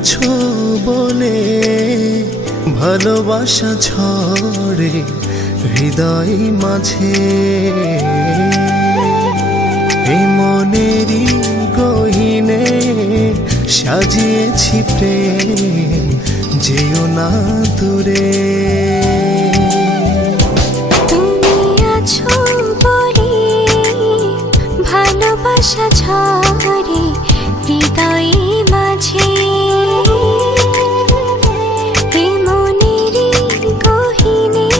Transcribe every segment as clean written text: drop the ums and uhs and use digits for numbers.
আছো বলে ভালোবাসা ঝরে হৃদয় মাঝে। এই মনেরই গহিনে সাজিয়েছি প্রেম, যেও না দূরে। তুমি আছো বলে ভালোবাসা ঝরে হৃদয় মাঝে। এই মনেরই গহিনে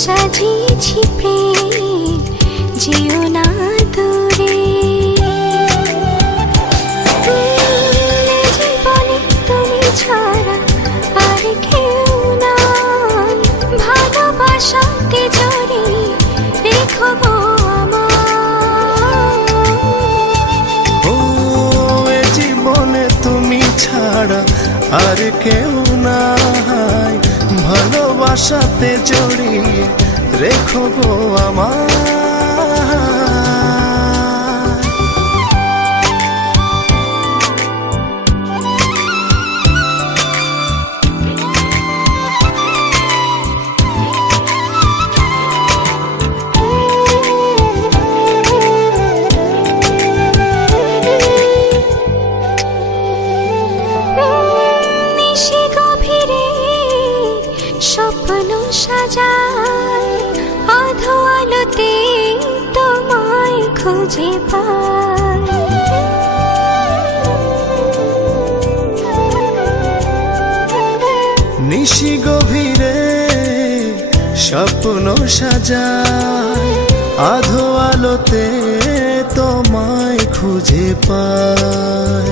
সাজিয়েছি প্রেম, যেও না দূরে। জীবনে তুমি ছাড়া আর কেউ নাই, ভালোবাসাতে জড়িয়ে রেখো গো আমায়। ও এ জীবনে তুমি ছাড়া আর কেউ নাই, ভালোবাসাতে জড়িয়ে রেখো গো আমায়। নিশি গভীরে স্বপ্ন সাজায়, আধো আলোতে তোমায় খুঁজে পাই। নিশি গভীরে স্বপ্ন সাজায়, আধো আলোতে তোমায় খুঁজে পাই।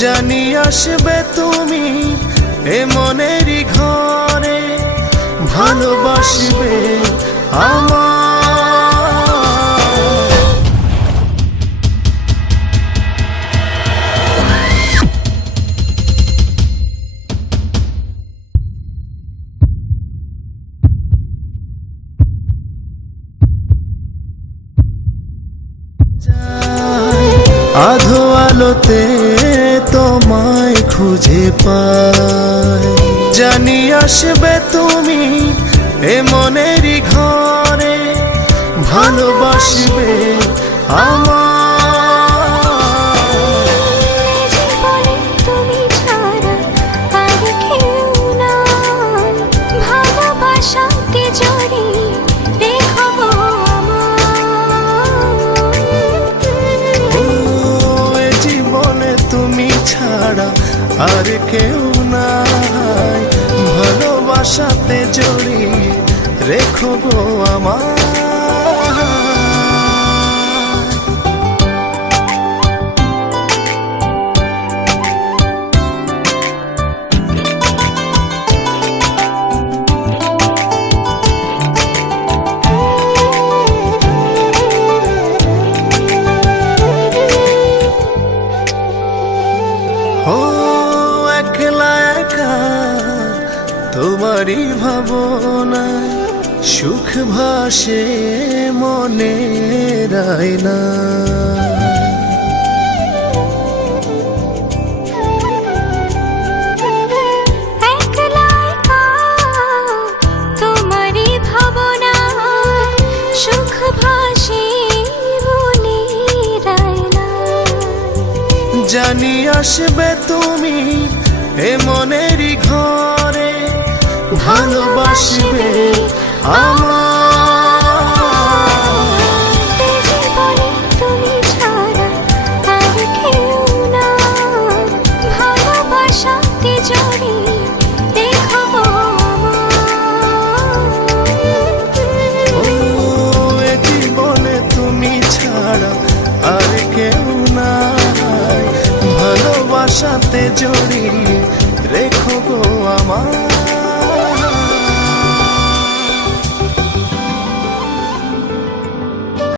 জানি আসবে তুমি এ মনেরই ঘরে, ভালোবাসবে আমায়। আধো আলোতে তোমায় খুঁজে পাই। জানি আসবে তুমি এ মনেরই ঘরে, ভালোবাসবে আমায়। জীবনে তুমি ছাড়া আর কেউ নাই, ভালোবাসাতে জড়িয়ে রেখো গো আমায়। ও এ জীবনে তুমি ছাড়া আর কেউ নাই, ভালোবাসাতে জড়িয়ে রেখো গো আমায়। ও একলা একা তোমারই ভাবনায় সুখ ভাসে মনের আয়নায়। একলা একা তোমারই ভাবনায় সুখ ভাসে মনের আয়নায়। জানি আসবে তুমি এ মনেরই ঘরে, ভালোবাসবে আমায়। জীবনে তুমি ছাড়া আর কেউ নাই, ভালোবাসাতে জড়িয়ে রেখো গো আমায়। ও এ জীবনে তুমি ছাড়া আর কেউ নাই, ভালোবাসাতে জড়িয়ে রেখো গো আমায়।